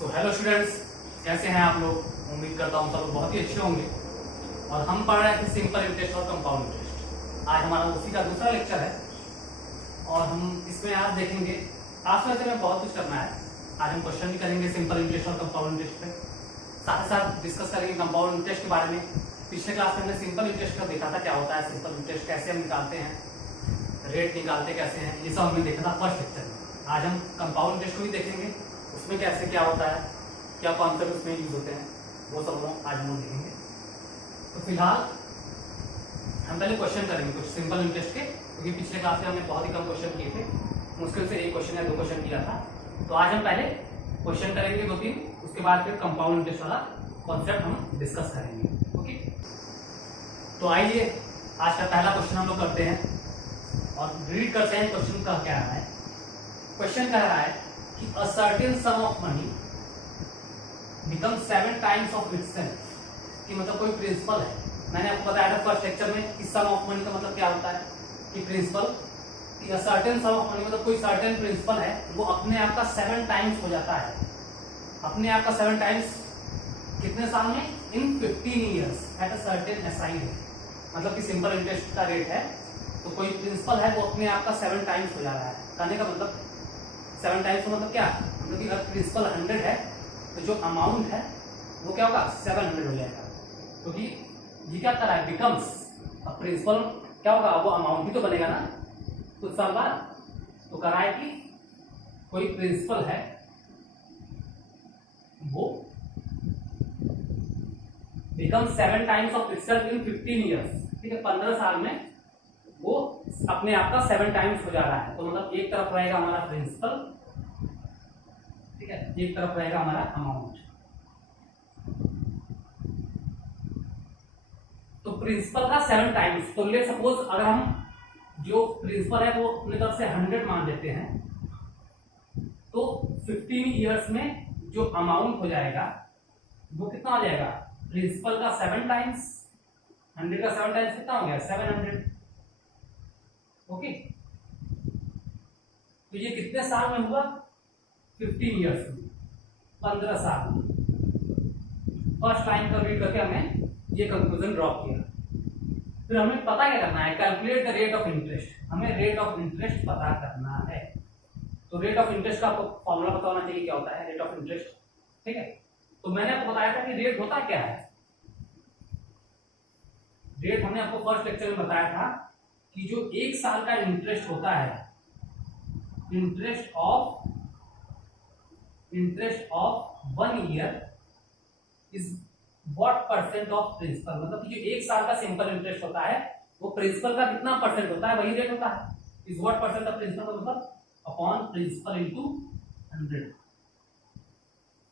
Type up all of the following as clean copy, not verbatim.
तो hello students, कैसे हैं आप लोग। उम्मीद करता हूँ सब लोग बहुत ही अच्छे होंगे। और हम पढ़ रहे थे सिंपल इंटरेस्ट और कंपाउंड इंटरेस्ट। आज हमारा उसी का दूसरा लेक्चर है और हम इसमें आज देखेंगे, आज वैसे में बहुत कुछ करना है। आज हम क्वेश्चन भी करेंगे सिंपल इंटरेस्ट और कंपाउंड इंटरेस्ट पे, साथ ही साथ डिस्कस करेंगे कंपाउंड इंटरेस्ट के बारे में। पिछले क्लास में हमने सिंपल इंटरेस्ट का देखा था, क्या होता है सिंपल इंटरेस्ट, कैसे हम निकालते हैं, रेट निकालते कैसे हैं, ये सब हमने देखा था फर्स्ट लेक्चर में। आज हम कंपाउंड इंटरेस्ट को भी देखेंगे, उसमें कैसे क्या होता है, क्या कॉन्सेप्ट उसमें यूज होते हैं, वो सब लोग आज हम लोग देखेंगे। तो फिलहाल हम पहले क्वेश्चन करेंगे कुछ सिंपल इंटरेस्ट के, क्योंकि पिछले क्लास में हमने बहुत ही कम क्वेश्चन किए थे, मुश्किल से एक क्वेश्चन या दो क्वेश्चन किया था। तो आज हम पहले क्वेश्चन करेंगे दो तीन, उसके बाद फिर कंपाउंड इंटरेस्ट वाला कॉन्सेप्ट हम डिस्कस करेंगे। ओके, तो आइए आज का पहला क्वेश्चन हम लोग करते हैं और रीड करते हैं क्वेश्चन का क्या है। क्वेश्चन कह रहा है कि a certain sum of money becomes 7 times of itself, कि मतलब कोई प्रिंसिपल है। मैंने आपको बताया था फर्स्ट लेक्चर में कि सम ऑफ मनी का मतलब क्या होता है, कि प्रिंसिपल, कि a certain sum of money मतलब कोई सर्टेन प्रिंसिपल है, वो अपने आप का 7 टाइम्स हो जाता है। अपने आप का 7 टाइम्स कितने साल में? इन 15 years at a certain SI है। मतलब कि सिंपल इंटरेस्ट का रेट है, तो कोई प्रिंसिपल है वो अपने आप का 7 टाइम्स हो जा रहा है। कहने का मतलब 7 टाइम्स का मतलब क्या, मतलब कि अगर प्रिंसिपल 100 है तो जो अमाउंट है वो क्या होगा, 700 हो जाएगा। क्योंकि ये क्या कर रहा है, बिकम्स, अब प्रिंसिपल क्या होगा, वो अमाउंट ही तो बनेगा ना कुछ साल बाद। तो कर रहा है कि कोई प्रिंसिपल है वो becomes 7 times of itself in 15 years. ठीक है, 15 साल में वो अपने आप का 7 टाइम्स हो जा रहा है। तो मतलब एक तरफ रहेगा हमारा प्रिंसिपल, ठीक है, एक तरफ रहेगा हमारा अमाउंट। तो प्रिंसिपल का 7 टाइम्स, तो ले सपोज अगर हम जो प्रिंसिपल है वो अपनी तरफ से 100 मान लेते हैं, तो 15 ईयर्स में जो अमाउंट हो जाएगा वो कितना हो जाएगा, प्रिंसिपल का 7 टाइम्स, 100 का 7 टाइम्स कितना हो गया, 700। ओके, तो ये कितने साल में हुआ, 15 ईयर्स में, 15 साल में। फर्स्ट टाइम का रीड करके हमने ये कंक्लूजन ड्रॉ किया। फिर हमें पता क्या करना है, calculate the rate of interest. हमें रेट ऑफ इंटरेस्ट पता करना है। तो रेट ऑफ इंटरेस्ट का आपको फॉर्मूला पता होना चाहिए, क्या होता है रेट ऑफ इंटरेस्ट। ठीक है, तो मैंने आपको बताया था कि रेट होता क्या है। रेट हमने आपको फर्स्ट लेक्चर में बताया था कि जो 1 साल का इंटरेस्ट होता है, interest of 1 year is what percent of principal. मतलब कि जो 1 साल का सिंपल इंटरेस्ट होता है वो प्रिंसिपल का कितना परसेंट होता है, वही रेट होता है। Is what percent of principal, मतलब अपॉन प्रिंसिपल इंटू 100।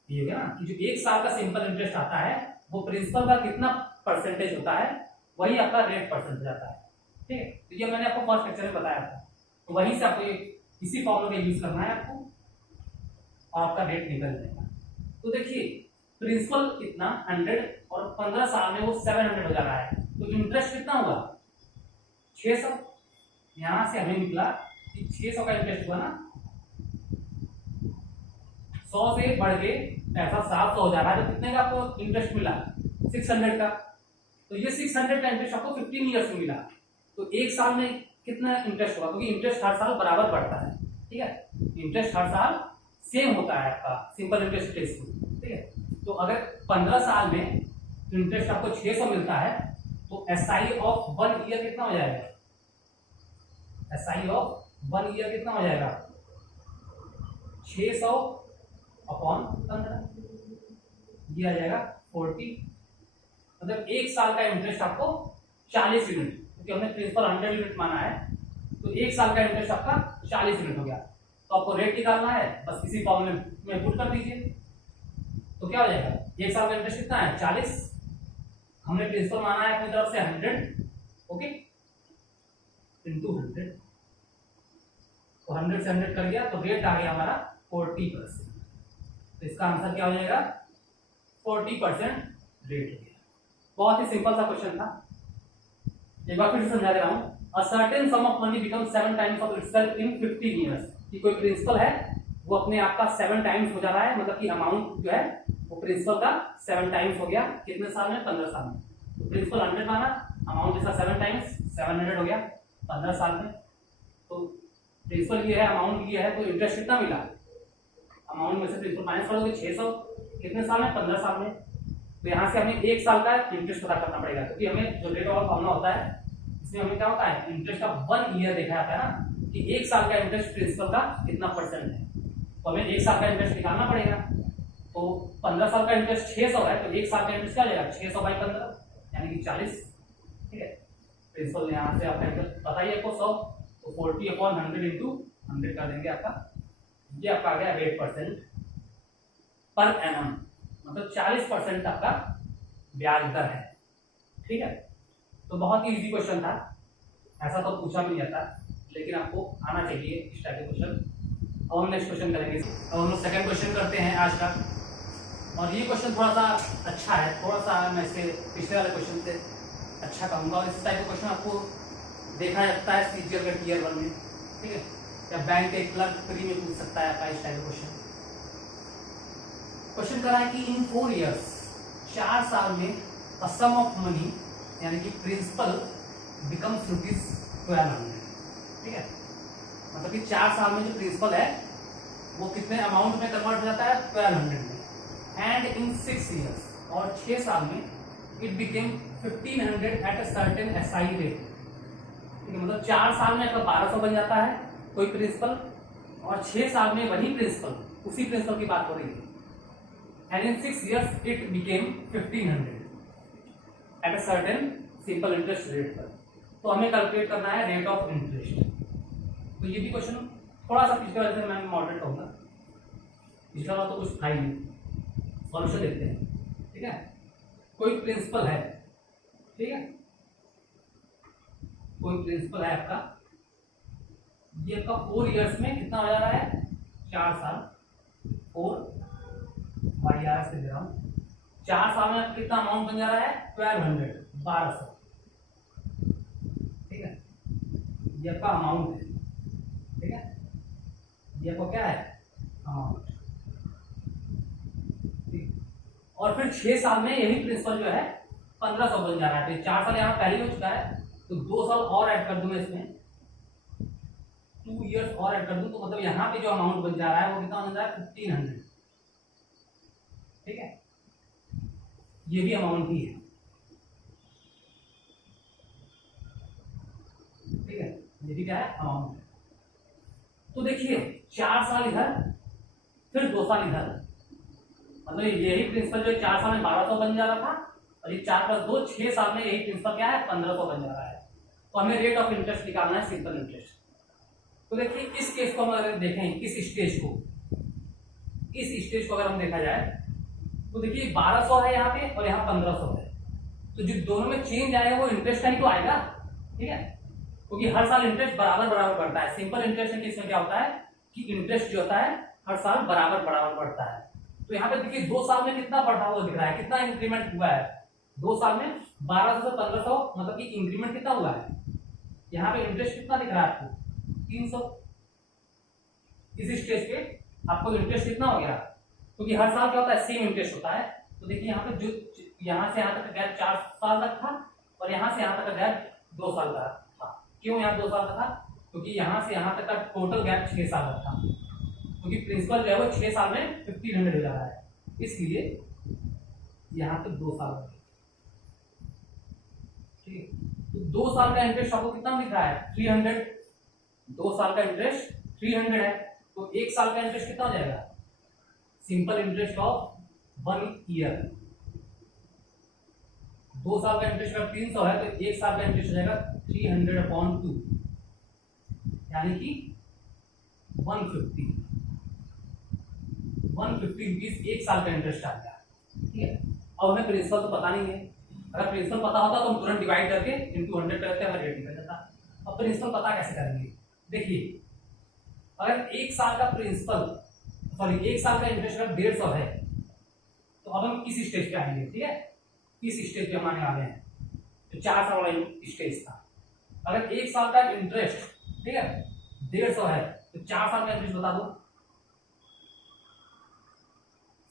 ये हो गया ना, कि जो 1 साल का सिंपल इंटरेस्ट आता है वो प्रिंसिपल का कितना परसेंटेज होता है, वही आपका रेट परसेंट जाता है। ठीक है, तो ये मैंने आपको फर्स्ट लेक्चर में बताया था। तो वहीं से आपको इसी फॉर्मूले का यूज करना है आपको, और आपका रेट निकल जाएगा। तो देखिए प्रिंसिपल कितना 100 और 15 साल में वो 700 हो जा रहा है, तो इंटरेस्ट कितना हुआ 600। यहां से हमें निकला कि 600 का इंटरेस्ट हुआ ना, 100 से बढ़ के पैसा 700 हो जा रहा है। तो कितने का आपको इंटरेस्ट मिला, 600 का। तो ये 600 का इंटरेस्ट आपको 15 ईयर्स में मिला। तो 1 साल में कितना इंटरेस्ट होगा, क्योंकि इंटरेस्ट हर साल बराबर बढ़ता है। ठीक है, इंटरेस्ट हर साल सेम होता है आपका सिंपल इंटरेस्ट टेस्ट में। ठीक है, तो अगर 15 साल में इंटरेस्ट आपको 600 मिलता है, तो एसआई ऑफ 1 ईयर कितना हो जाएगा, एसआई ऑफ 1 ईयर कितना हो जाएगा, 600 अपॉन 15, ये आ जाएगा 40। मतलब 1 साल का इंटरेस्ट आपको 40 यूनिट, क्योंकि हमने प्रिंसिपल 100 यूनिट माना है, तो 1 साल का इंटरेस्ट आपका 40 यूनिट हो गया। तो आपको रेट निकालना है, बस इसी फॉर्मूले में पुट कर दीजिए। तो क्या हो जाएगा, 1 साल का इंटरेस्ट कितना है 40, हमने प्रिंसिपल माना है अपनी तरफ से 100, ओके, इंटू 100। तो 100 से 100 कर दिया, तो रेट आ गया हमारा 40%। तो इसका आंसर क्या हो जाएगा, 40% रेट हो गया। बहुत ही सिंपल सा क्वेश्चन था, एक बार फिर से समझा दे रहा हूं। A certain sum of money becomes 7 times of itself in 15 years। कि कोई प्रिंसिपल है वो अपने आप का 7 टाइम्स हो जा रहा है, मतलब कि अमाउंट जो है वो प्रिंसिपल का 7 टाइम्स हो गया। कितने साल में? 15 साल में। तो प्रिंसिपल 100 माना, अमाउंट इसका 7 टाइम्स 700 हो गया 15 साल में। तो प्रिंसिपल ये है, अमाउंट ये है, तो इंटरेस्ट कितना मिला? अमाउंट में से प्रिंसिपल माइनस करोगे 600, कितने साल में? 15 साल में। तो यहाँ से हमें 1 साल का इंटरेस्ट पता करना पड़ेगा, क्योंकि हमें जो रेट ऑफ फॉर्मूला होता है इसमें हमें क्या होता है, इंटरेस्ट का 1 ईयर देखा जाता है ना, कि 1 साल का इंटरेस्ट प्रिंसिपल का कितना परसेंट है। तो हमें 1 साल का इंटरेस्ट निकालना पड़ेगा। तो 15 साल का इंटरेस्ट 600 है, तो 1 साल का इंटरेस्ट क्या आ जाएगा? 600 बाई 15 यानी कि 40। ठीक है, प्रिंसिपल यहाँ से आपका इंटरेस्ट पता ही है आपको 100, तो 40/100 इंटू 100 कर देंगे आपका। ये आपका आ गया 8% पर एनम, मतलब 40% आपका ब्याज दर है। ठीक है, तो बहुत ही इजी क्वेश्चन था, ऐसा तो पूछा भी नहीं जाता, लेकिन आपको आना चाहिए इस टाइप के क्वेश्चन। और नेक्स्ट क्वेश्चन करेंगे, और हम लोग सेकंड क्वेश्चन करते हैं आज का। और ये क्वेश्चन थोड़ा सा अच्छा है, थोड़ा सा मैं इसे पिछले वाले क्वेश्चन से अच्छा कहूँगा। और इस टाइप का क्वेश्चन आपको देखा जाता है सीजीएल का टीयर 1 में। ठीक है, या बैंक के क्लर्क प्री में पूछ सकता है आपका इस टाइप का क्वेश्चन। क्वेश्चन करा है कि इन 4 इयर्स, 4 साल में a sum of money यानी कि प्रिंसिपल बिकम्स ₹1200। ठीक है, मतलब कि 4 साल में जो प्रिंसिपल है वो कितने अमाउंट में कन्वर्ट हो जाता है? 1200 में। एंड इन 6 इयर्स, और 6 साल में it became 1500 at a certain SI rate. ठीक है, मतलब 4 साल में आपका 1200 बन जाता है कोई प्रिंसिपल, और 6 साल में वही प्रिंसिपल, उसी प्रिंसिपल की बात हो रही है, and in 6 years it became 1500 at a certain simple interest rate पर। तो हमें कैलकुलेट करना है रेट ऑफ इंटरेस्ट। तो ये भी क्वेश्चन थोड़ा सा पिछले वाले से मैं मॉडरेट कहूँगा, पिछला वाला तो कुछ था ही नहीं। सॉल्यूशन देखते हैं। ठीक है, कोई प्रिंसिपल है, ठीक है, कोई प्रिंसिपल है आपका, ये आपका 4 इयर्स में कितना हो जा रहा है? 4 साल, 4 YRS से दे रहा हूँ, 4 साल में कितना अमाउंट बन जा रहा है? 1200। ठीक है, ये आपका अमाउंट है। ठीक है, ये आपको क्या है? अमाउंट। और फिर 6 साल में यही प्रिंसिपल जो है 1500 बन जा रहा है। तो 4 साल यहाँ पहले हो चुका है, तो 2 साल और ऐड कर दूं मैं इसमें, 2 इयर्स और ऐड कर दूं, तो मतलब यहाँ पे जो अमाउंट बन जा रहा है वो कितना बन जा रहा है? 1500। ठीक है, ये भी अमाउंट ही है। ठीक है, ये भी क्या है? अमाउंट है। तो देखिए 4 साल इधर, फिर 2 साल इधर, मतलब यही प्रिंसिपल जो 4 साल में 1200 बन जा रहा था, और ये 4 + 2 6 साल में यही प्रिंसिपल क्या है? 1500 बन जा रहा है। तो हमें रेट ऑफ इंटरेस्ट निकालना है, सिंपल इंटरेस्ट। तो देखिए इस केस को हम अगर देखें, इस स्टेज को अगर हम देखा जाए, तो देखिए 1200 है यहाँ पे और यहाँ 1500 है, तो जो दोनों में चेंज आएगा वो इंटरेस्ट का ही तो आएगा। ठीक है, क्योंकि हर साल इंटरेस्ट बराबर बराबर बढ़ता है। सिंपल इंटरेस्ट के केस में क्या होता है कि इंटरेस्ट जो होता है हर साल बराबर बराबर बढ़ता है। तो यहाँ पे देखिए 2 साल में कितना बढ़ा हुआ दिख रहा है, कितना इंक्रीमेंट हुआ है? 2 साल में 1200 से 1500, मतलब कि इंक्रीमेंट कितना हुआ है? यहाँ पे इंटरेस्ट कितना दिख रहा है आपको? 300। इस स्टेज पे आपको इंटरेस्ट कितना हो गया? क्योंकि हर साल क्या होता है? सेम इंटरेस्ट होता है। तो देखिए यहाँ पे जो यहाँ से यहाँ तक का गैप 4 साल तक था, और यहाँ से यहाँ तक का गैप 2 साल का था। क्यों यहाँ 2 साल का था? क्योंकि यहाँ से यहाँ तक का टोटल गैप 6 साल का था, क्योंकि प्रिंसिपल जो है वो 6 साल में 1500 हो जा रहा है, इसलिए यहाँ पे 2 साल। ठीक, तो 2 साल का इंटरेस्ट आपको कितना दिख रहा है? 300। 2 साल का इंटरेस्ट 300 है, तो 1 साल का इंटरेस्ट कितना हो जाएगा? Simple interest of 1 year. 2 साल का इंटरेस्ट अगर 300 है, तो 1 साल का इंटरेस्ट हो जाएगा 300/2, यानी कि 150 रुपीज 1 साल का इंटरेस्ट आ गया। ठीक है, अब हमें प्रिंसिपल तो पता नहीं है। अगर प्रिंसिपल पता होता तो हम तुरंत डिवाइड करके इनटू 100 करते हमें रेट निकल जाता। अब प्रिंसिपल पता कैसे करेंगे? देखिए अगर 1 साल का प्रिंसिपल, सॉरी 1 साल का इंटरेस्ट अगर 150 है, तो अब हम किस स्टेज पे आएंगे? ठीक है, किस स्टेज पे हम आने वाले हैं? तो 4 साल वाला स्टेज था। अगर 1 साल का इंटरेस्ट, ठीक है, 150 है, तो 4 साल का इंटरेस्ट बता दो।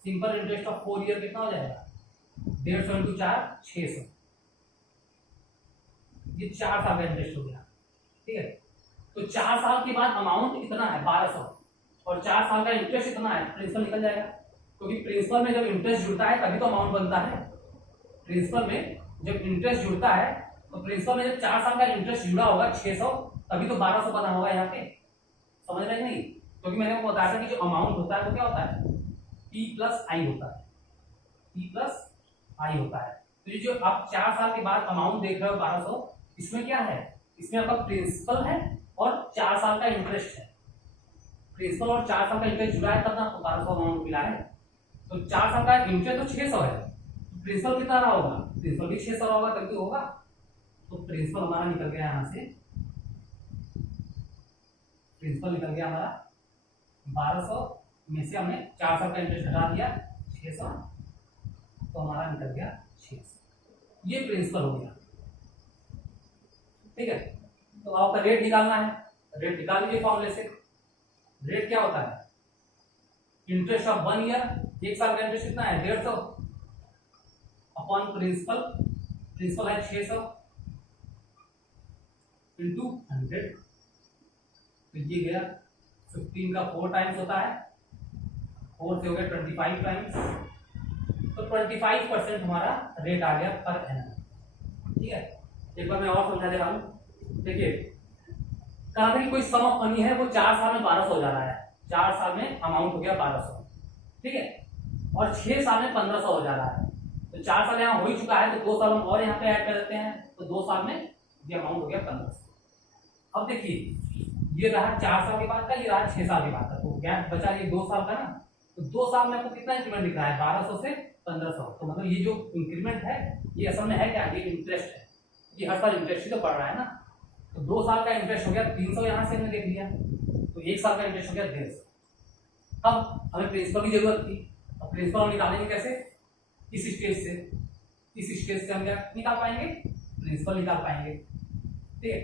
सिंपल इंटरेस्ट ऑफ 4 ईयर कितना हो जाएगा 150 इंटू 4 600, ये 4 साल का इंटरेस्ट हो गया। ठीक है, तो 4 साल के बाद अमाउंट इतना है 1200 और 4 साल का इंटरेस्ट इतना है, प्रिंसिपल निकल जाएगा, क्योंकि प्रिंसिपल में जब इंटरेस्ट जुड़ता है तभी तो अमाउंट बनता है। प्रिंसिपल में जब इंटरेस्ट जुड़ता है तो प्रिंसिपल में जब 4 साल का इंटरेस्ट जुड़ा होगा 600, तभी तो 1200 बना होगा यहाँ पे, समझ रहे नहीं? क्योंकि मैंने आपको बताया था कि जो अमाउंट होता है वो क्या होता है P प्लस आई होता है, P प्लस आई होता है। तो ये जो आप 4 साल के बाद अमाउंट देख रहे हो 1200, इसमें क्या है, इसमें आपका प्रिंसिपल है और 4 साल का इंटरेस्ट है। प्रिंसिपल और 4 साल का इंटरेस्ट जुड़ा है तब ना आपको 1200 अमाउंट मिला है। तो 4 साल का इंटरेस्ट तो 600 है, प्रिंसिपल कितना रहा होगा, प्रिंसिपल भी 600 होगा तभी तो होगा। तो प्रिंसिपल हमारा निकल गया यहाँ से, प्रिंसिपल निकल गया हमारा 1200 में से हमने 4 साल का इंटरेस्ट हटा दिया 600, तो हमारा निकल गया 600, ये प्रिंसिपल हो गया। ठीक है, तो आपका रेट निकालना है, रेट निकाल लीजिए फॉर्मूले से। रेट क्या होता है, इंटरेस्ट ऑफ 1 ईयर, 1 साल का इंटरेस्ट कितना है 150 अपॉन प्रिंसिपल, प्रिंसिपल है 600 इंटू 100, तो ये गया 15 का 4 टाइम्स होता है, 4 से हो गया 25 टाइम्स, तो 25% हमारा रेट आ गया पर एनम। ठीक है, एक बार मैं और समझा दे रहा हूँ। देखिए कहा था कि कोई सम ऑफ मनी है वो 4 साल में 1200 हो जा रहा है, 4 साल में अमाउंट हो गया 1200, ठीक है, और 6 साल में 1500 हो जा रहा है। तो 4 साल यहाँ हो ही चुका है, तो 2 साल हम और यहाँ पे ऐड कर देते हैं, तो 2 साल में ये अमाउंट हो गया 1500। अब देखिए ये रहा 4 साल के बाद का, ये रहा 6 साल के बाद का, तो गैप बचा ये 2 साल का ना, तो 2 साल में आपको कितना इंक्रीमेंट दिख रहा है 1200 से 1500, तो मतलब ये जो इंक्रीमेंट है ये असल में है क्या, ये इंटरेस्ट है, ये हर साल इंटरेस्ट ही तो पड़ रहा है ना। तो 2 साल का इंटरेस्ट हो गया 300, यहाँ से हमने देख लिया, तो 1 साल का इंटरेस्ट हो गया 150। अब हमें प्रिंसिपल की जरूरत थी, अब प्रिंसिपल हम निकालेंगे कैसे, इस स्टेज से, इस स्टेज से हम क्या निकाल पाएंगे, प्रिंसिपल निकाल पाएंगे। ठीक है,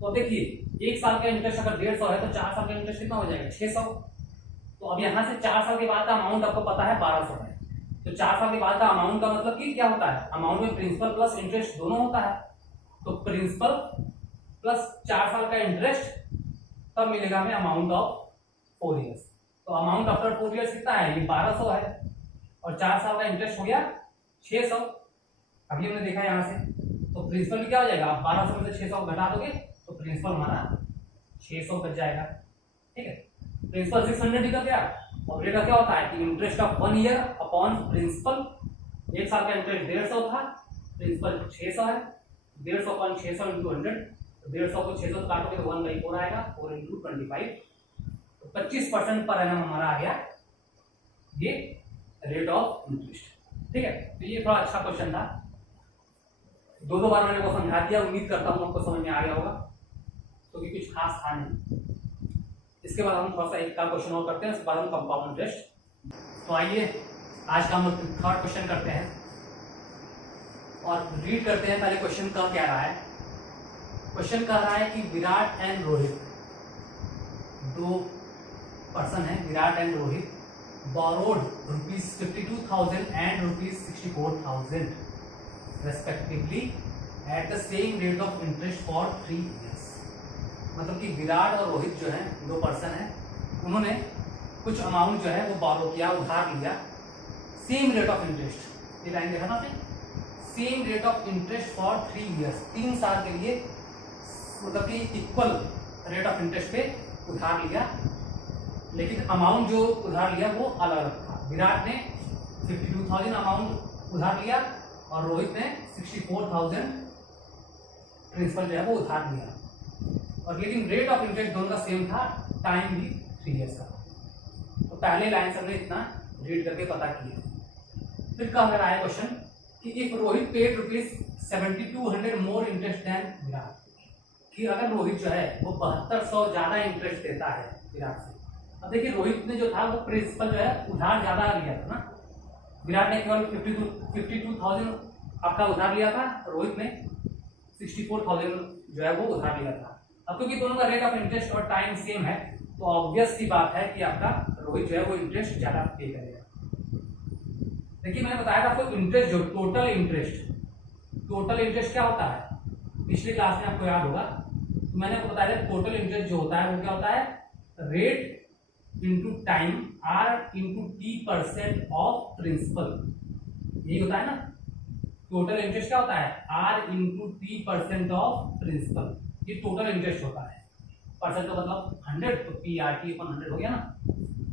तो देखिए 1 साल का इंटरेस्ट अगर 150 है तो 4 साल का इंटरेस्ट कितना हो जाएगा 600। तो अब यहाँ से 4 साल के बाद का अमाउंट आपको पता है 1200 है, तो 4 साल के बाद का अमाउंट का मतलब कि क्या होता है, अमाउंट में प्रिंसिपल प्लस इंटरेस्ट दोनों होता है, तो प्रिंसिपल प्लस 4 साल का इंटरेस्ट तब मिलेगा हमें अमाउंट ऑफ 4 ईयर्स। तो अमाउंट आफ्टर 4 ईयर्स कितना है, ये 1200 है, और 4 साल का इंटरेस्ट हो गया 600। अभी हमने देखा यहाँ से, तो प्रिंसिपल भी क्या हो जाएगा, आप 1200 में से 600 घटा दोगे तो प्रिंसिपल हमारा 600 बच जाएगा। ठीक है, प्रिंसिपल 600 निकल गया, और रेट का क्या होता है कि interest of 1 year upon principal, 1 साल का इंटरेस्ट 150 था, प्रिंसिपल 600 है, 150 अपॉन 600 इंटू 100, 150 को 600 काटोगे तो 1/4 आएगा, 4 इंटू 25, तो 25% पर एनम हमारा आ गया ये रेट ऑफ इंटरेस्ट। ठीक है, तो ये थोड़ा अच्छा क्वेश्चन था, 2 बार मैंने को समझा दिया, उम्मीद करता हूँ आपको समझ में आ गया होगा, क्योंकि तो कुछ खास था नहीं। इसके बाद हम थोड़ा सा एक का क्वेश्चन और करते हैं, उसके बाद हम कंपाउंड इंटरेस्ट। तो आइए आज का हम थर्ड क्वेश्चन करते हैं और रीड करते हैं। पहले क्वेश्चन का क्या रहा है, क्वेश्चन कह रहा है कि विराट एंड रोहित, 2 पर्सन है, Virat and Rohit, borrowed ₹52,000 and ₹64,000 respectively at the same rate of interest for 3 years। मतलब कि विराट और रोहित जो है 2 पर्सन है, उन्होंने कुछ अमाउंट जो है वो बोरो किया, उधार लिया, सेम रेट ऑफ इंटरेस्ट, ये लाइन देखा ना आपने, same rate of interest for 3 years, 3 साल के लिए, मतलब कि इक्वल रेट ऑफ इंटरेस्ट पे उधार लिया, लेकिन अमाउंट जो उधार लिया वो अलग अलग था। विराट ने 52,000 अमाउंट उधार लिया और रोहित ने 64,000 प्रिंसिपल जो है वो उधार लिया, और लेकिन रेट ऑफ इंटरेस्ट दोनों का सेम था, टाइम भी 3 years का। तो पहले लाइन से हमने इतना रीड करके पता किया। फिर कह रहा है क्वेश्चन कि if Rohit paid ₹7,200 more interest than Virat, कि अगर रोहित जो है वो 7200 ज्यादा इंटरेस्ट देता है विराट से। अब देखिए रोहित ने जो था वो प्रिंसिपल जो है उधार ज्यादा लिया था ना, विराट ने केवल 52,000 आपका उधार लिया था, रोहित ने 64,000 जो है वो उधार लिया था। अब क्योंकि दोनों का रेट ऑफ इंटरेस्ट और टाइम सेम है, तो ऑब्वियस सी बात है कि आपका रोहित जो है वो इंटरेस्ट ज्यादा पे करेगा। देखिए मैंने बताया था आपको इंटरेस्ट, जो टोटल इंटरेस्ट क्या होता है, पिछली क्लास में आपको याद होगा, तो मैंने आपको बताया था टोटल इंटरेस्ट जो होता है वो क्या होता है, rate into time R into टी% ऑफ प्रिंसिपल, यही होता है ना। टोटल इंटरेस्ट क्या होता है, आर इंटू टी% ऑफ प्रिंसिपल, ये टोटल इंटरेस्ट होता है। परसेंट का मतलब 100, तो पी आर टी अपन 100 हो गया ना,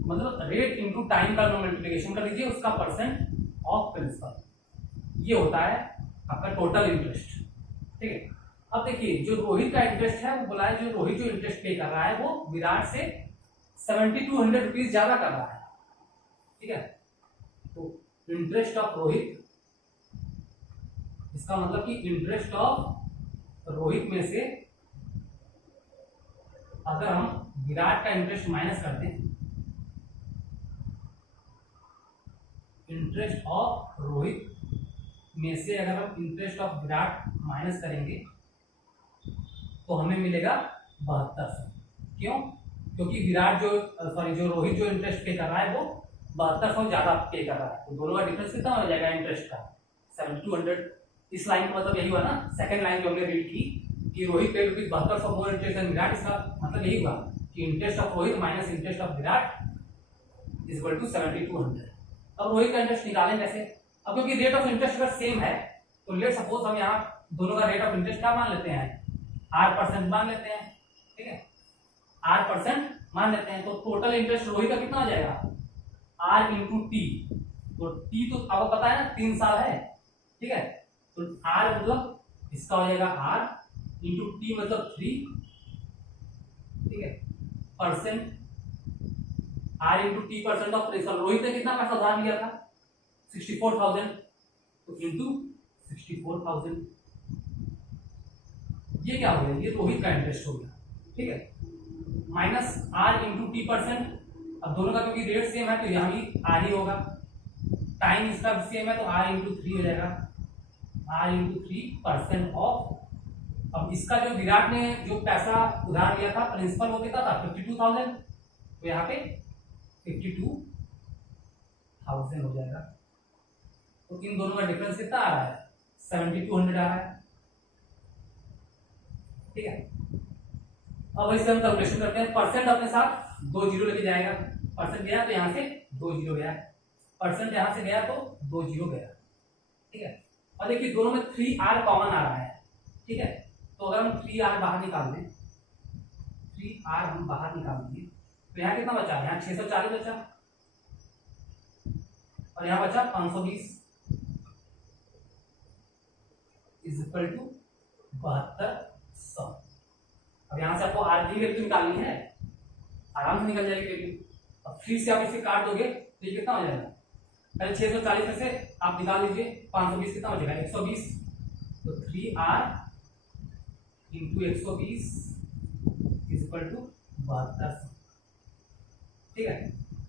मतलब रेट इंटू टाइम का मल्टीप्लिकेशन कर लीजिए, उसका परसेंट ऑफ प्रिंसिपल, ये होता है आपका टोटल इंटरेस्ट। ठीक है, अब देखिए जो रोहित का इंटरेस्ट है वो बोला है, जो रोहित जो इंटरेस्ट पे कर रहा है वो विराट से 7200 रुपीज ज्यादा कर रहा है। ठीक है, तो इंटरेस्ट ऑफ रोहित, इसका मतलब कि इंटरेस्ट ऑफ रोहित में से अगर हम विराट का इंटरेस्ट माइनस कर दें, इंटरेस्ट ऑफ रोहित में से अगर हम इंटरेस्ट ऑफ विराट माइनस करेंगे तो हमें मिलेगा 7200। क्यों? क्योंकि विराट जो जो रोहित जो इंटरेस्ट पे कर रहा है वो 7200 ज्यादा पे कर रहा है, तो दोनों का डिफरेंस कितना हो जाएगा इंटरेस्ट का, 7200। इस लाइन का मतलब यही हुआ ना, सेकंड लाइन जो हमने रीड की कि Rohit pay rupees 7200 more interest than Virat, इसका मतलब यही हुआ कि interest of Rohit minus interest of Virat is equal to 7200। अब रोहित का इंटरेस्ट निकालें कैसे, अब क्योंकि रेट ऑफ इंटरेस्ट अगर सेम है तो लेट सपोज हम यहाँ दोनों का रेट ऑफ इंटरेस्ट क्या मान लेते हैं, R% मान लेते हैं। ठीक है, R% मान लेते हैं, तो टोटल इंटरेस्ट रोहित का कितना हो जाएगा, R इंटू टी, तो टी तो आपको पता है ना 3 साल है। ठीक है, तो R मतलब इसका हो जाएगा R इंटू टी मतलब 3। ठीक है, परसेंट R इंटू टी% ऑफ प्रिंसिपल, रोहित ने कितना पैसा उधार लिया था 64,000, तो इंटू 64,000, ये क्या हो गया, ये रोहित का इंटरेस्ट हो गया। ठीक है, माइनस R इंटू टी%, अब दोनों का क्योंकि रेट सेम है तो यहाँ भी R ही होगा, टाइम इसका सेम है तो R इंटू 3 हो जाएगा, R इंटू 3% ऑफ, अब इसका जो विराट ने जो पैसा उधार लिया था प्रिंसिपल वो कितना था 52,000, तो यहाँ पे 52,000 हो जाएगा, तो इन दोनों का डिफरेंस कितना आ रहा है 7200 आ रहा है। ठीक है, अब इससे हम कैलकुलेशन करते हैं, परसेंट अपने साथ 2 जीरो लेके जाएगा, परसेंट गया तो यहाँ से 2 जीरो गया, परसेंट यहाँ से गया तो 2 जीरो गया। ठीक है, और देखिए दोनों में 3R कॉमन आ रहा है। ठीक है, तो अगर हम 3R बाहर निकाल दें, 3R हम बाहर निकाल देंगे तो यहाँ कितना बचा, यहाँ 640 बचा और यहाँ बचा 520 इज इक्वल टू 7200। अब यहाँ से आपको R की वैल्यू निकालनी है, आराम से निकल जाएगी वैल्यू। अब 3 से आप इसे काट दोगे तो ये कितना हो जाएगा, पहले 640 में से आप निकाल लीजिए 520 कितना हो जाएगा 120, तो 3R into 120 is equal to 7200। ठीक है,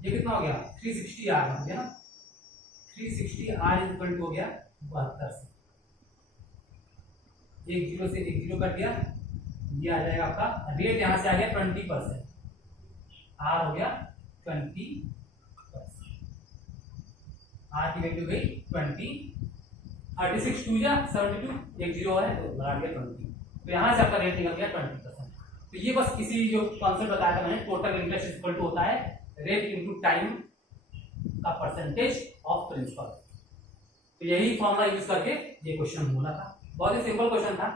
ये कितना हो गया 360R हो गया ना, 360R इज इक्वल टू हो गया 7200। एक जीरो से एक जीरो कर दिया, ये आ जाएगा आपका रेट, यहाँ से आ गया 20%, R हो गया 20%, R की वैल्यू गई 20, 36 2 जा 72, एक जीरो है तो लगा दिया 20, तो यहाँ से आपका रेट निकल गया 20%। तो ये बस इसी जो कॉन्सेप्ट बताया था मैंने, टोटल इंटरेस्ट इक्वल टू होता है रेट इनटू टाइम का परसेंटेज ऑफ प्रिंसिपल। तो यही फॉर्मूला यूज करके ये क्वेश्चन बोला था, बहुत ही सिंपल क्वेश्चन था।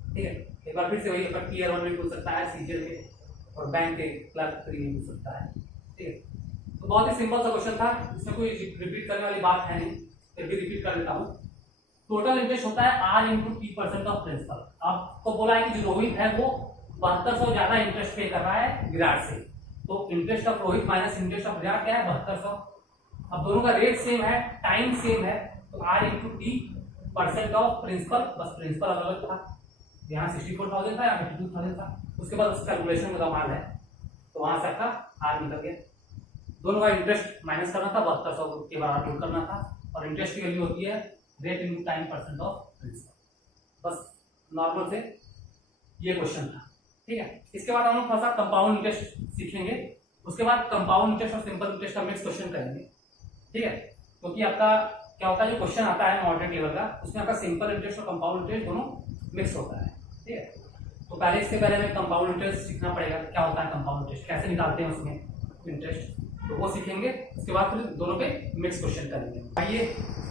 ठीक है, एक बार फिर से वही अपन टीयर 1 में पूछ सकता है, सीजर के और बैंक के क्लर्क 3 में पूछ सकता है। ठीक है, तो बहुत ही सिंपल सा क्वेश्चन था, इसमें कोई रिपीट करने वाली बात है नहीं, फिर भी रिपीट कर लेता हूँ। टोटल इंटरेस्ट होता है R इंटू टी% ऑफ प्रिंसिपल। आपको बोला है कि जो रोहित है वो 7200 ज्यादा इंटरेस्ट पे कर रहा है विराट से, तो interest of Rohit minus interest of Virat क्या है 7200। अब दोनों का रेट सेम है, टाइम सेम है, तो R इंटू टी% ऑफ प्रिंसिपल, बस प्रिंसिपल अलग अलग था, यहाँ 64,000 था, यहाँ 52,000 था। उसके बाद उसका कैलकुलेशन का कमाल है, तो वहां से आपका R निकल गया। दोनों का इंटरेस्ट माइनस करना था, 7200 के बाद जोड़ करना था, और इंटरेस्ट की वैल्यू होती है rate into time % of principal. बस नॉर्मल से ये क्वेश्चन था। ठीक है, इसके बाद हम लोग थोड़ा सा कंपाउंड इंटरेस्ट सीखेंगे, उसके बाद कंपाउंड इंटरेस्ट और सिंपल इंटरेस्ट का मिक्स क्वेश्चन करेंगे। ठीक है, क्योंकि आपका क्या होता है, जो क्वेश्चन आता है मॉडरेट लेवल का, उसमें आपका सिंपल इंटरेस्ट और कंपाउंड इंटरेस्ट दोनों मिक्स होता है। ठीक है, तो पहले इससे पहले हमें कंपाउंड इंटरेस्ट सीखना पड़ेगा, क्या होता है कंपाउंड इंटरेस्ट, कैसे निकालते हैं उसमें इंटरेस्ट, तो वो सीखेंगे। उसके बाद फिर दोनों पे मिक्स क्वेश्चन करेंगे। आइए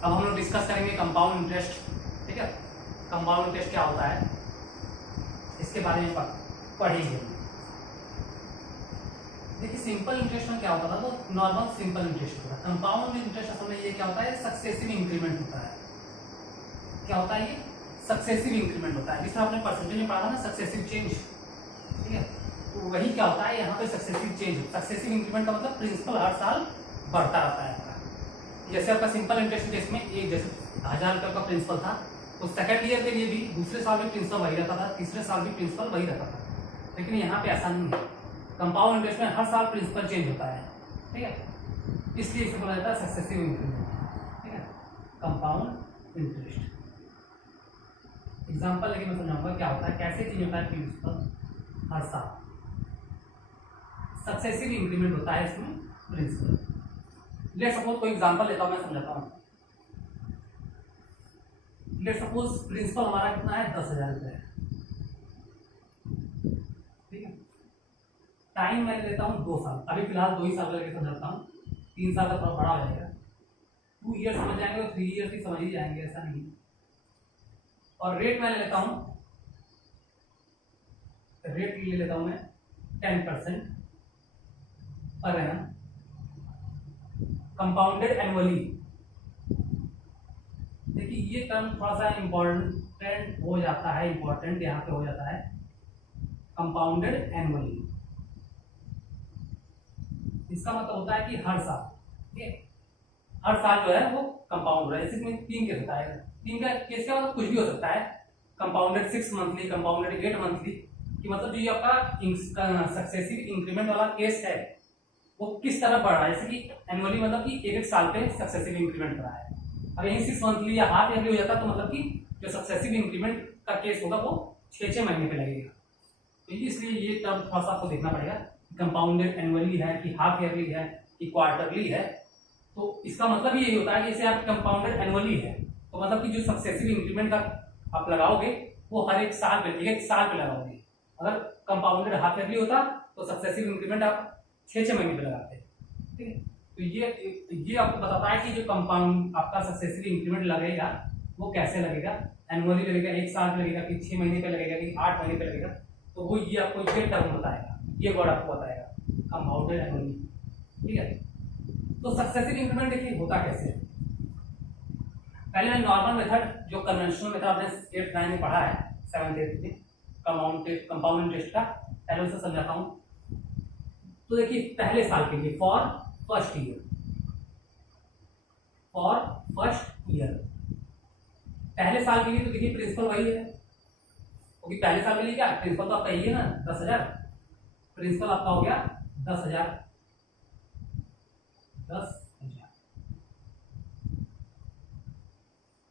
अब हम लोग डिस्कस करेंगे कंपाउंड इंटरेस्ट। ठीक है, कंपाउंड इंटरेस्ट क्या होता है इसके बारे में पढ़ेंगे। देखिए सिंपल इंटरेस्ट में क्या होता था, तो नॉर्मल सिंपल इंटरेस्ट होता है। कंपाउंड इंटरेस्ट असल में ये क्या होता है, सक्सेसिव इंक्रीमेंट होता है। क्या होता है ये, सक्सेसिव इंक्रीमेंट होता है, जिसमें आपने परसेंटेज में पढ़ा था ना, सक्सेसिव चेंज। ठीक है, तो वही क्या होता है यहाँ पे सक्सेसिव चेंज। सक्सेसिव इंक्रीमेंट का मतलब प्रिंसिपल हर साल बढ़ता रहता है आपका। जैसे आपका सिंपल इंटरेस्ट केस में एक जैसे 1000 रुपये का प्रिंसिपल था, तो सेकंड ईयर के लिए भी दूसरे साल भी प्रिंसिपल वही रहता था, तीसरे साल भी प्रिंसिपल वही रहता था। लेकिन यहाँ पे ऐसा नहीं है, कंपाउंड इंटरेस्ट में हर साल प्रिंसिपल चेंज होता है। ठीक है, इसलिए इसे बोला जाता है सक्सेसिव इंक्रीमेंट। ठीक है, कंपाउंड इंटरेस्ट। एग्जांपल लेके मैं समझाऊंगा क्या होता है, कैसे चेंज होता है प्रिंसिपल हर साल। सक्सेसिव इंक्रीमेंट होता है इसमें प्रिंसिपल। लेट सपोज कोई एग्जांपल लेता हूं, मैं समझाता हूं। लेट सपोज प्रिंसिपल हमारा कितना है, 10,000 रुपये है। ठीक है, टाइम मैं लेता हूँ 2 साल, अभी फिलहाल 2 ही साल लेके समझाता हूँ, 3 साल का थोड़ा बड़ा हो जाएगा। 2 ईयर समझ जाएंगे और 3 ईयर भी समझ ही जाएंगे, ऐसा नहीं। और रेट मैं लेता हूँ, रेट ले लेता हूँ मैं 10% पर एनम, कंपाउंडेड एनुअली। देखिए ये टर्म थोड़ा सा इंपॉर्टेंट हो जाता है, इंपॉर्टेंट यहाँ पे हो जाता है, कंपाउंडेड एनुअली। इसका मतलब होता है कि हर साल, ठीक है, हर साल जो है वो कंपाउंड हो रहा है। इसमें 3 केस होता है, 3 का केस का मतलब कुछ भी हो सकता है। कंपाउंडेड 6 मंथली, कंपाउंडेड 8 मंथली, कि मतलब जो ये आपका सक्सेसिव इंक्रीमेंट वाला केस है वो किस तरह बढ़ रहा है। जैसे कि एनुअली मतलब कि एक साल पे सक्सेसिव इंक्रीमेंट हो रहा है। अब यही 6 मंथली या हाफ ईयरली हो जाता तो मतलब कि जो सक्सेसिव इंक्रीमेंट का केस होगा वो 6-6 महीने पे लगेगा। तो इसलिए ये टर्म थोड़ा सा आपको देखना पड़ेगा, कंपाउंडेड एनुअली है कि हाफ ईयरली है कि क्वार्टरली है। तो इसका मतलब यही होता है कि जैसे आप कंपाउंडेड एनुअली है तो मतलब कि जो सक्सेसिव इंक्रीमेंट का आप लगाओगे वो हर एक साल पे, एक साल पे लगाओगे। अगर कंपाउंडेड हाफ ईयरली होता तो सक्सेसिव इंक्रीमेंट आप 6-6 महीने पे लगाते। ठीक है, तो ये आपको बताता है कि जो कंपाउंड आपका सक्सेसिव इंक्रीमेंट लगेगा वो कैसे लगेगा, एनुअली लगेगा, एक साल पे लगेगा, कि 6 महीने पे लगेगा, कि 8 महीने पे लगेगा। तो वो ये आपको ये टर्म बताएगा, ये वर्ड आपको बताएगा कंपाउंडेड एनुअली। ठीक है, तो सक्सेसिव इंक्रीमेंट देखिए होता कैसे है। पहले मैं नॉर्मल मेथड जो कन्वेंशनल मेथड आपने 8th-9th में पढ़ा है, 7th-8th में कंपाउंड इंटरेस्ट का, पहले उसे समझाता हूँ। तो देखिए पहले साल के लिए फॉर फर्स्ट ईयर, पहले साल के लिए तो देखिए प्रिंसिपल वही है, क्योंकि पहले साल के लिए क्या प्रिंसिपल तो आपका यही है ना, 10,000। प्रिंसिपल आपका हो गया 10,000।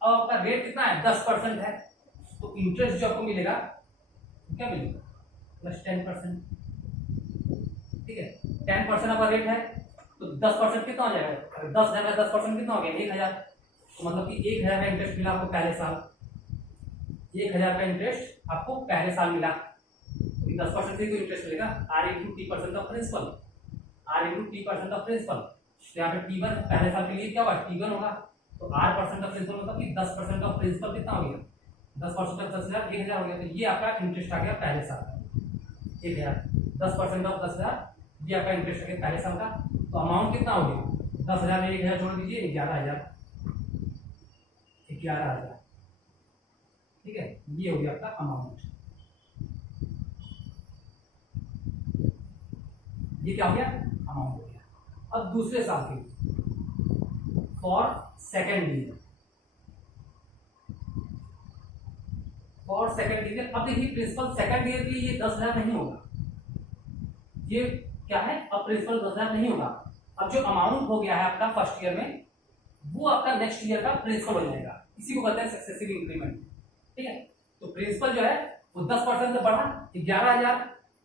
अब आपका रेट कितना है, 10% है, तो इंटरेस्ट जो आपको मिलेगा क्या मिलेगा, +10%। ठीक है, 10% आपका रेट है तो 10% कितना हो जाएगा, 10,000 का 10% कितना हो गया, 1,000। तो मतलब कि 1,000 का इंटरेस्ट मिला आपको पहले साल, 1,000 का इंटरेस्ट आपको पहले साल मिला। तो 10% से तो इंटरेस्ट मिलेगा, R/T% of principal, R/T% of principal. यहाँ पे T1 पहले साल के लिए क्या होगा, T1 होगा। तो R% ऑफ प्रिंसिपल मतलब कि 10% ऑफ प्रिंसिपल कितना हो गया, 10% ऑफ 10,000 1,000 हो गया। तो ये आपका इंटरेस्ट आ गया पहले साल का 1,000, 10% ऑफ 10,000 ये आपका इंटरेस्ट आ गया पहले साल का। तो अमाउंट कितना हो गया, 10,000 में 1,000 जोड़ दीजिए, 11,000। ठीक है, ये हो गया आपका अमाउंट। ये क्या हो गया, अमाउंट हो गया। अब दूसरे साल के लिए फॉर सेकेंड ईयर, अब देखिए प्रिंसिपल सेकेंड ईयर के लिए ये 10,000 नहीं होगा, ये क्या है, अब प्रिंसिपल 10,000 नहीं होगा। अब जो अमाउंट हो गया है आपका फर्स्ट ईयर में वो आपका नेक्स्ट ईयर का प्रिंसिपल हो जाएगा, इसी को कहते हैं सक्सेसिव इंक्रीमेंट। ठीक है, तो प्रिंसिपल जो है वो 10% से बढ़ा 11,000,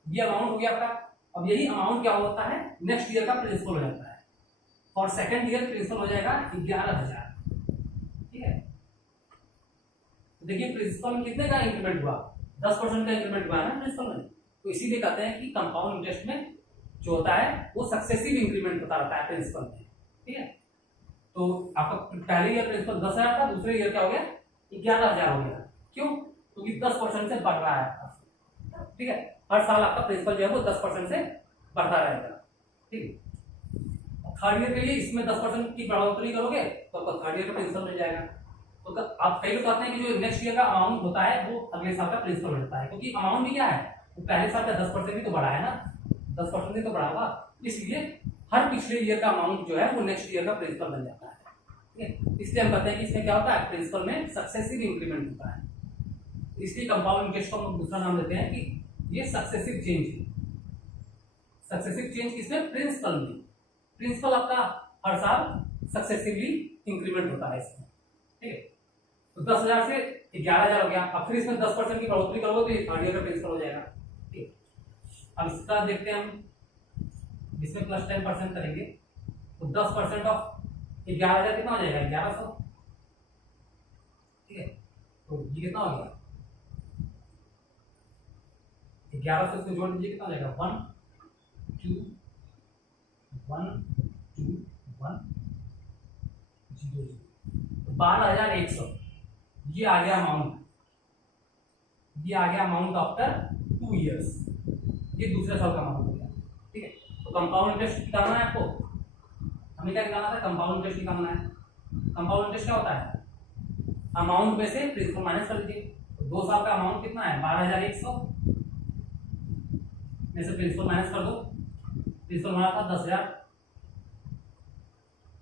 ये अमाउंट हो गया आपका। अब यही अमाउंट क्या होता है, नेक्स्ट ईयर का प्रिंसिपल हो जाता है। फॉर सेकेंड ईयर प्रिंसिपल हो जाएगा 11,000। ठीक है, तो देखिए प्रिंसिपल में कितने का इंक्रीमेंट हुआ, 10% का इंक्रीमेंट हुआ है ना प्रिंसिपल में। तो इसीलिए कहते हैं कि कंपाउंड इंटरेस्ट में जो होता है वो सक्सेसिव इंक्रीमेंट होता रहता है प्रिंसिपल में। ठीक है, तो आपका पहले ईयर प्रिंसिपल 10,000 था, दूसरे ईयर क्या हो गया 11,000 हो गया। क्यों? क्योंकि 10% से बढ़ रहा है आपका। ठीक है, हर साल आपका प्रिंसिपल जो है वो 10% से बढ़ता रहेगा। ठीक है, थर्ड ईयर के लिए इसमें 10% की बढ़ोतरी करोगे तो आपका थर्ड ईयर का प्रिंसिपल मिल जाएगा। तो आप कई लोग कहते हैं कि जो नेक्स्ट ईयर का अमाउंट होता है वो अगले साल का प्रिंसिपल मिलता है, क्योंकि अमाउंट भी क्या है, वो पहले साल का 10% भी तो बढ़ा है ना, 10% भी तो बढ़ा हुआ, इसलिए हर पिछले ईयर का अमाउंट जो है वो नेक्स्ट ईयर का प्रिंसिपल बन जाता है। ठीक है, इसलिए हम कहते हैं कि इसमें क्या होता है, प्रिंसिपल में सक्सेसिव इंक्रीमेंट होता है। इसलिए कंपाउंड इंटरेस्ट को हम दूसरा नाम देते हैं कि ये सक्सेसिव चेंज है। सक्सेसिव चेंज किसमें, प्रिंसिपल में। प्रिंसिपल आपका हर साल सक्सेसिवली इंक्रीमेंट होता है इसमें। ठीक है, तो 10,000 से 11,000 हो गया। अब फिर इसमें 10% की बढ़ोतरी करोगे तो ये थर्ड ईयर का प्रिंसिपल हो जाएगा। ठीक है, अब इसका देखते हैं हम, इसमें प्लस 10% करेंगे तो 10% ऑफ 11,000 कितना हो जाएगा, 1100। ठीक है, तो ये कितना हो गया, 1100 से जोड़ दीजिए, कितना हो जाएगा 1 2 1 2 1 0 0, 12,100 ये आ गया अमाउंट, ये आ गया अमाउंट आफ्टर 2 इयर्स। ये दूसरे साल का अमाउंट हो गया। ठीक है, तो कंपाउंड इंटरेस्ट निकालना है आपको, हमें क्या निकालना था, कंपाउंड इंटरेस्ट निकालना है। कंपाउंड इंटरेस्ट क्या होता है, अमाउंट में से प्रिंसिपल माइनस कर दीजिए। तो 2 साल का अमाउंट कितना है 12,100 में से प्रिंसिपल माइनस कर दो, प्रिंसिपल हमारा था 10,000,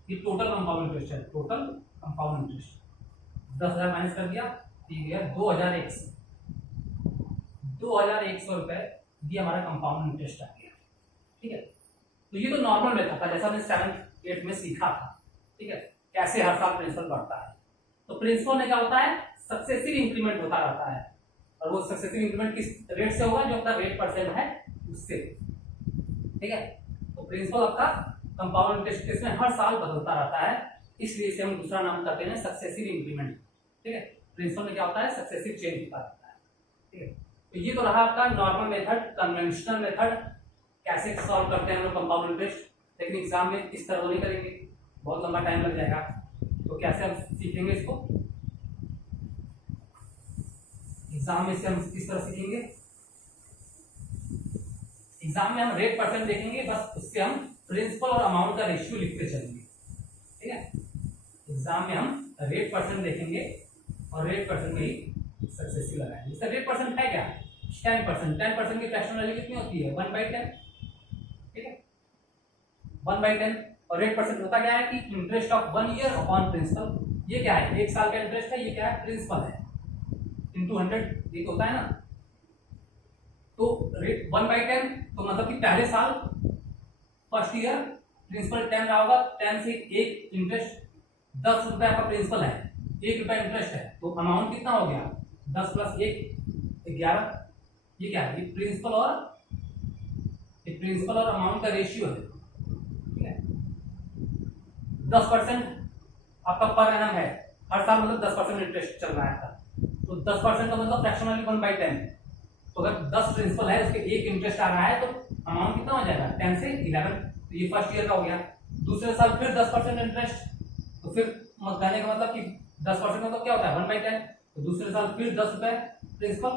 ये टोटल कंपाउंड इंटरेस्ट है, टोटल कंपाउंड इंटरेस्ट 10,000 माइनस कर दिया, ये गया 2,100, 2,100 रुपए, ये हमारा कंपाउंड इंटरेस्ट आ गया। ठीक है, तो ये तो नॉर्मल मेथड था जैसा हमने 7th 8th में सीखा था। ठीक है, कैसे हर साल प्रिंसिपल बढ़ता है। तो प्रिंसिपल में क्या होता है, सक्सेसिव इंक्रीमेंट होता रहता है, और वो सक्सेसिव इंक्रीमेंट किस रेट से होगा, जो अपना रेट परसेंट है उससे। ठीक है, तो प्रिंसिपल आपका कंपाउंड इंटरेस्ट इसमें हर साल बदलता रहता है, इसलिए इसे हम दूसरा नाम करते हैं सक्सेसिव इंक्रीमेंट। ठीक है, प्रिंसिपल में क्या होता है, सक्सेसिव चेंज होता रहता है। ठीक है, तो ये तो रहा आपका नॉर्मल मेथड, कन्वेंशनल मेथड, कैसे सॉल्व करते हैं हम लोग कंपाउंड इंटरेस्ट। लेकिन एग्जाम में इस तरह नहीं करेंगे, बहुत लंबा टाइम लग जाएगा। तो कैसे हम सीखेंगे इसको, एग्जाम में से हम किस तरह सीखेंगे, एग्जाम में हम रेट परसेंट देखेंगे, बस उससे हम प्रिंसिपल और अमाउंट का रेशियो लिखते चलेंगे। ठीक है, एग्जाम में हम रेट परसेंट देखेंगे और रेट परसेंट में ही सक्सेसिव लगाएंगे। इसका रेट परसेंट है क्या, 10%। 10% की फ्रैक्शनल वैल्यू कितनी होती है, 1/10। ठीक है, 1/10। और रेट परसेंट होता क्या है कि interest of 1 year upon principal. ये क्या है, 1 साल का इंटरेस्ट है, ये क्या है, प्रिंसिपल है, इंटू 100, ये तो होता है ना। तो रेट 1/10, तो मतलब कि पहले साल फर्स्ट ईयर प्रिंसिपल 10 रहा होगा, 10 से एक इंटरेस्ट 10 रुपए आपका प्रिंसिपल है, 1 रुपया इंटरेस्ट है, तो अमाउंट कितना हो गया 10 + 1 11। ये क्या है, ये प्रिंसिपल और अमाउंट का रेशियो है। ठीक है, 10% आपका पर एनम है, हर साल मतलब 10% इंटरेस्ट चल रहा है आपका, तो 10% का मतलब फ्रैक्शनली 1/10। तो अगर 10 प्रिंसिपल है, उसके 1 इंटरेस्ट आ रहा है, तो अमाउंट कितना हो जाएगा 10 से 11। तो ये फर्स्ट ईयर का हो गया। दूसरे साल फिर 10% इंटरेस्ट, तो फिर कहने का मतलब कि 10% मतलब क्या होता है 1/10। तो दूसरे साल फिर 10 रुपए प्रिंसिपल,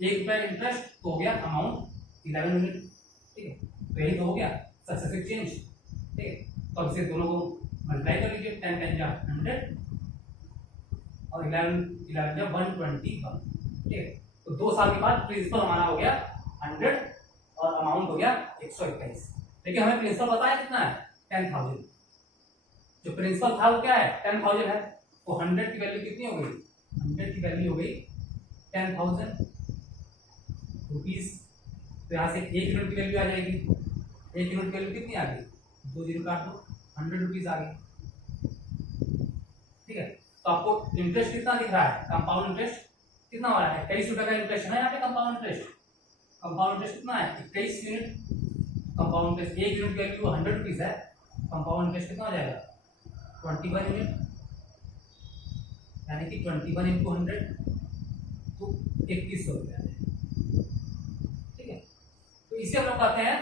1 रुपया इंटरेस्ट, तो हो गया अमाउंट 11 यूनिट। ठीक है, तो यही तो हो गया सक्सेसिव चेंज। ठीक है, तो अब इसे दोनों को मल्टीप्लाई कर लीजिए, 10 10 जा 100 और 11 जा 121। ठीक है, तो 2 साल के बाद प्रिंसिपल हमारा हो गया 100 और अमाउंट हो गया 121। लेकिन हमें प्रिंसिपल पता है कितना है 10,000। जो प्रिंसिपल था वो क्या है 10,000 है, तो 100 की वैल्यू कितनी हो गई, 100 की वैल्यू हो गई 10,000 रुपीज। तो यहाँ से 1 यूनिट की वैल्यू आ जाएगी, 1 यूनिट की वैल्यू कितनी आ गई, 2 जीरो काट दो, 100 रुपीज आ गई। ठीक है, तो आपको इंटरेस्ट कितना दिख रहा है, कंपाउंड इंटरेस्ट कितना हो रहा है, 21 रुपए का इंटरेस्ट है यहाँ पे कंपाउंड इंटरेस्ट। कंपाउंड इंटरेस्ट कितना है 21 यूनिट। कंपाउंड इंटरेस्ट 1 यूनिट की वैल्यू 100 रुपीज है कंपाउंड इंटरेस्ट कितना हो जाएगा 21 यूनिट, यानी कि 21 इंटू 100 तो 2100 रुपया। ठीक है, तो इसे हम लोग कहते हैं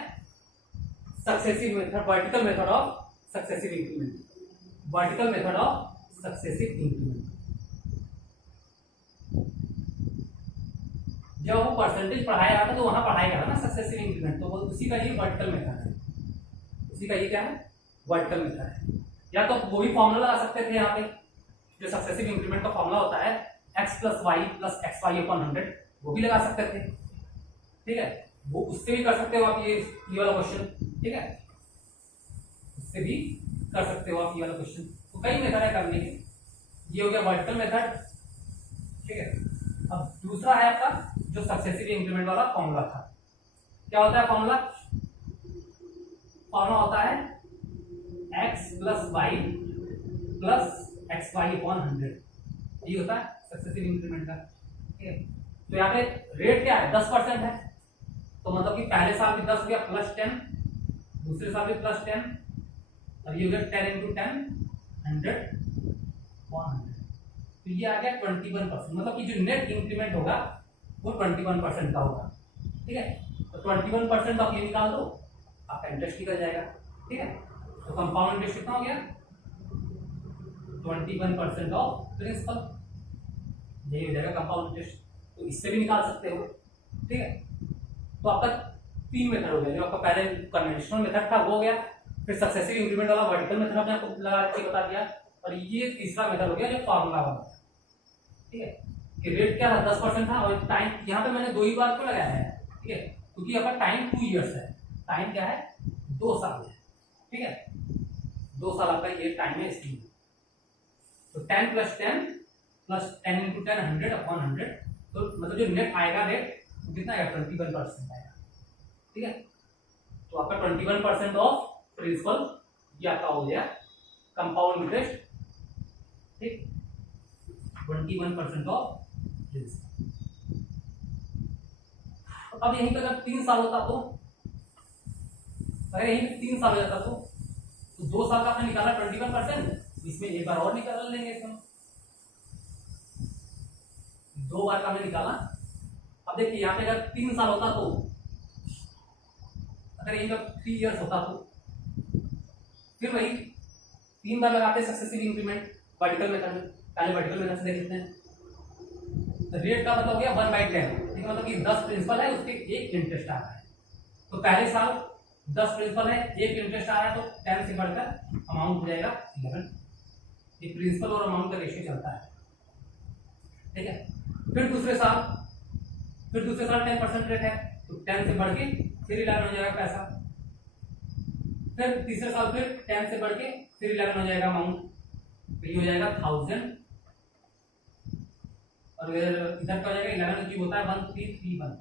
successive method, vertical method of successive increment, vertical method of successive increment. जब वो परसेंटेज पढ़ाया था तो वहां पढ़ाएगा ना सक्सेसिव इंक्रीमेंट, तो वो उसी का ये वर्टिकल मेथड है, उसी का ये क्या है वर्टिकल मेथड है। या तो वो भी फॉर्मूला लगा सकते थे यहाँ पे, जो सक्सेसिव इंक्रीमेंट का फॉर्मूला होता है x plus Y plus X Y upon 100, वो भी लगा सकते थे। ठीक है, वो उससे भी कर सकते हो आप ये वाला क्वेश्चन। ठीक है, उससे भी कर सकते हो आप ये वाला क्वेश्चन। तो कई मेथड है करने के, ये हो गया वर्टिकल मेथड। ठीक है, अब दूसरा है आपका जो सक्सेसिव इंक्रीमेंट वाला फॉर्मूला था। क्या होता है फॉर्मूला? फॉर्मूला होता है x plus Y plus X Y upon 100, ये होता है सक्सेसिव इंक्रीमेंट का। ठीक है, तो यहाँ पे रेट क्या है 10% है, तो मतलब कि पहले साल भी 10 हो गया प्लस 10, दूसरे साल भी प्लस 10, अब ये हो गया 10 इंटू 10 100 अपॉन 100, तो ये आ गया 21%। मतलब कि जो नेट इंक्रीमेंट होगा वो 21% का होगा। ठीक है, तो 21% आप ये निकाल दो, आपका इंटरेस्ट निकल जाएगा। ठीक है, तो कंपाउंड इंटरेस्ट कितना हो गया 21% ऑफ प्रिंसिपल, यही हो जाएगा कंपाउंड इंटरेस्ट। तो इससे भी निकाल सकते हो। ठीक है, तो आपका 3 मेथड हो गया, जो आपका पहले कन्वेंशनल मेथड था वो हो गया, फिर सक्सेसिव इंक्रीमेंट वाला वर्टिकल मेथड आपने आपको लगा के बता दिया, और ये तीसरा मेथड हो गया जो फार्मूला वाला। ठीक है, कि रेट क्या था 10% था, और टाइम यहाँ पे मैंने 2 ही बार क्यों लगाया है? ठीक है, क्योंकि आपका टाइम 2 इयर्स है, टाइम क्या है 2 साल है। ठीक है, 2 साल आपका ये टाइम है इसलिए। तो 10 प्लस 10 प्लस 10 इंटू 10 100 अपॉन 100, तो मतलब जो नेट आएगा रेट कितना आएगा 21% आएगा। ठीक है, तो आपका 21% ऑफ प्रिंसिपल ये आपका हो गया कंपाउंड इंटरेस्ट। ठीक, 21% ऑफ प्रिंसिपल। अब यहीं पे अगर 3 साल होता तो, अगर यहीं पे 3 साल हो जाता तो 2 साल का आपने निकाला 21%, इसमें एक बार और निकाल लेंगे इसमें, 2 बार का हमने निकाला। अब देखिए यहाँ पे अगर 3 साल होता तो, अगर यहीं पर 3 इयर्स होता तो फिर वही 3 बार लगाते सक्सेसिव इंक्रीमेंट वर्टिकल मेथड में। पहले वर्टिकल मेथड से देख लेते हैं, रेट का मतलब हो गया 1/10। ठीक है, मतलब कि 10 प्रिंसिपल है उसके 1 इंटरेस्ट आ रहा है, तो पहले साल 10 प्रिंसिपल है 1 इंटरेस्ट आ रहा है, तो 10 से बढ़कर अमाउंट हो जाएगा 11। ये प्रिंसिपल और अमाउंट का रेशियो चलता है। ठीक है, फिर दूसरे साल 10% रेट है, तो 10 से बढ़ के फिर 11 हो जाएगा पैसा। फिर तीसरे साल फिर 10 से बढ़ के फिर 11 हो जाएगा अमाउंट, तो ये हो जाएगा 1000, और इधर का हो जाएगा 11 की होता है 1331।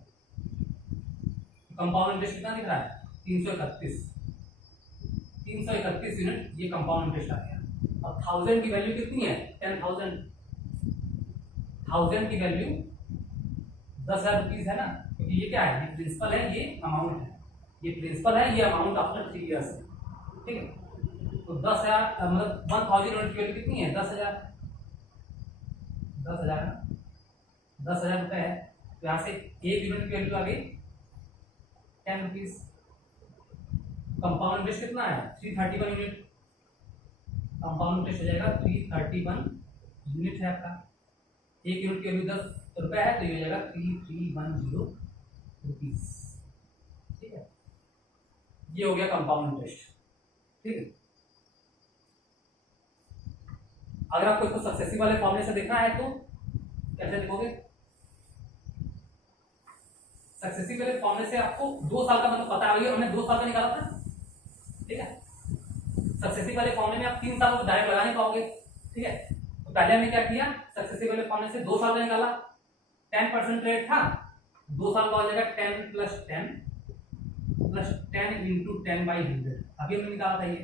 कंपाउंड इंटरेस्ट कितना दिख रहा है 331 यूनिट, ये कंपाउंड इंटरेस्ट आ गया। अब 1000 की वैल्यू कितनी है 10,000, 1000 की वैल्यू 10,000 रुपीज है ना, क्योंकि ये क्या है, ये प्रिंसिपल है, ये अमाउंट है, ये प्रिंसिपल है, ये अमाउंट आफ्टर 3 इयर्स है। ठीक है, तो 10,000 मतलब 1000 यूनिट की वैल्यू कितनी है 10,000 रुपए है, तो यहाँ से 1 यूनिट की वैल्यू आ गई 10 रुपीज। कंपाउंड इंटरेस्ट कितना है 331 यूनिट, कंपाउंड इंटरेस्ट हो जाएगा 331 यूनिट है आपका, 1 यूनिट की वैल्यू 10 रुपए है, तो ये हो जाएगा 3310 रुपीज। ठीक है, ये हो गया कंपाउंड इंटरेस्ट। ठीक है, अगर आपको इसको सक्सेसिव वाले फॉर्मूले से देखना है तो कैसे देखोगे? सक्सेसिव वाले फॉर्मूले से आपको 2 साल का मतलब पता है, हमने 2 साल का निकाला था। ठीक है, सक्सेसिव वाले फॉर्मूले में आप 3 साल को डायरेक्ट लगा नहीं पाओगे। ठीक है, तो पहले हमने क्या किया, सक्सेसिव वाले फॉर्मूले से 2 साल का निकाला, 10% रेट था, 2 साल का हो जाएगा 10 प्लस 10 इंटू 10/100, अभी हमने निकाला था ये,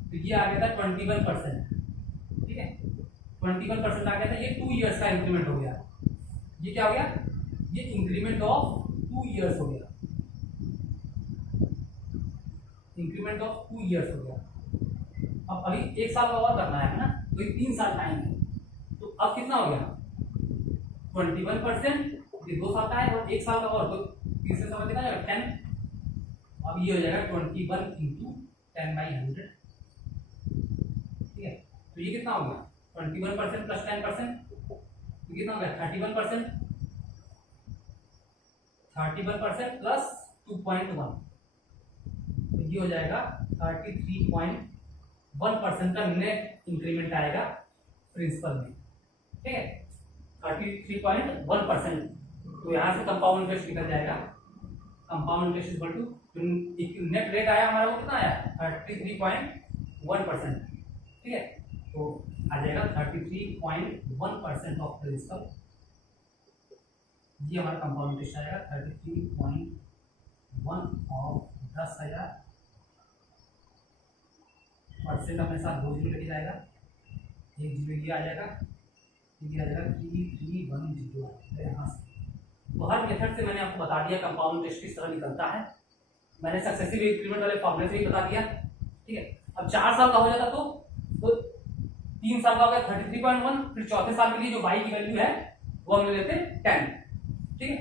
तो ये आ गया था 21%। ठीक है, 21% आ गया था, ये 2 इयर्स का इंक्रीमेंट हो गया। ये क्या हो गया, ये इंक्रीमेंट ऑफ 2 इयर्स हो गया, इंक्रीमेंट ऑफ 2 इयर्स हो गया। अब अभी 1 साल का और करना है ना, तो ये 3 साल टाइम है। तो अब कितना हो गया 21%, ये 2 साल का है और 1 साल का और, तो तीसरे समय कितना जाएगा 10। अब ये हो जाएगा 21 इंटू 10/100, ठीक है। तो ये कितना हो गया 21% प्लस 10%, तो कितना हो गया 31%, 31% प्लस 2.1, तो ये हो जाएगा 33.1% का नेट इंक्रीमेंट आएगा प्रिंसिपल में, ठीक है 33.1%। तो यहाँ से कंपाउंड इंटरेस्ट निकल जाएगा, compound interest equal to net rate आया हमारा, वो कितना आया 33.1%, ठीक है। तो आ जाएगा 33.1% ऑफ प्रिंसिपल, ये हमारा कंपाउंड इंटरेस्ट आएगा 33.1 ऑफ 10,000 परसेंट अपने साथ 2 जीरो लेके जाएगा, 1 जीरो ये आ जाएगा, ये आ जाएगा 3310 यहाँ से। तो हर मेथड से मैंने आपको बता दिया कंपाउंड इंटरेस्ट किस तरह निकलता है, मैंने सक्सेसिव इंक्रीमेंट वाले फॉर्मूले से ही बता दिया, ठीक है। अब 4 साल का हो जाता तो 3 साल का हो गया 33.1, फिर चौथे साल के लिए जो y की वैल्यू है वो हम ले लेते 10, ठीक है।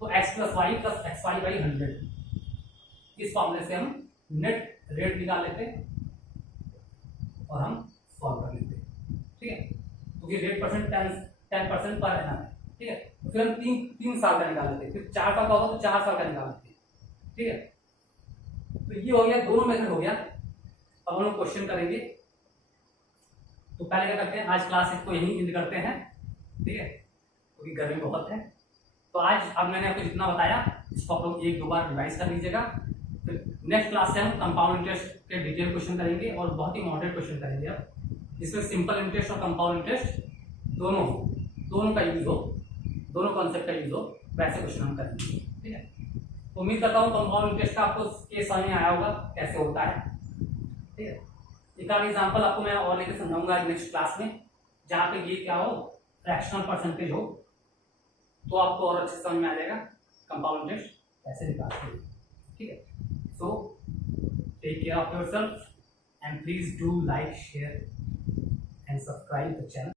तो x plus Y plus X Y by 100, इस फॉर्मूले से हम नेट रेट निकाल लेते और हम सॉल्व कर लेते, ठीक है। तो ये रेट परसेंट 10% पर एनम है, ठीक है। तो फिर हम तीन साल का निकाल लेते, फिर 4 साल का होगा तो 4 साल का निकाल लेते, ठीक है। तो ये हो गया, दोनों मेथड हो गया। अब हम लोग क्वेश्चन करेंगे, तो पहले क्या करते हैं, आज क्लास इसको यहीं एंड करते हैं, ठीक है, क्योंकि गर्मी बहुत है। तो आज अब मैंने आपको जितना बताया इसको आप लोग 1-2 बार रिवाइज कर लीजिएगा। फिर नेक्स्ट क्लास से हम कंपाउंड इंटरेस्ट के डिटेल क्वेश्चन करेंगे और बहुत ही मॉडरेट क्वेश्चन करेंगे। अब इसमें सिंपल इंटरेस्ट और कंपाउंड इंटरेस्ट दोनों का यूज हो, दोनों कॉन्सेप्ट का यूज हो, वैसे क्वेश्चन हम करेंगे, ठीक है। तो उम्मीद करता हूँ कंपाउंड इंटरेस्ट का आपको केस समझ में आया होगा कैसे होता है, ठीक है। एक आध एग्जाम्पल आपको मैं और लेकर समझाऊंगा नेक्स्ट क्लास में, जहाँ पे ये क्या हो फ्रैक्शनल परसेंटेज हो, तो आपको और अच्छे समझ में आ जाएगा कंपाउंड इंटरेस्ट कैसे निकालते हैं, ठीक है। So take care of yourself and please do like, share and subscribe the channel.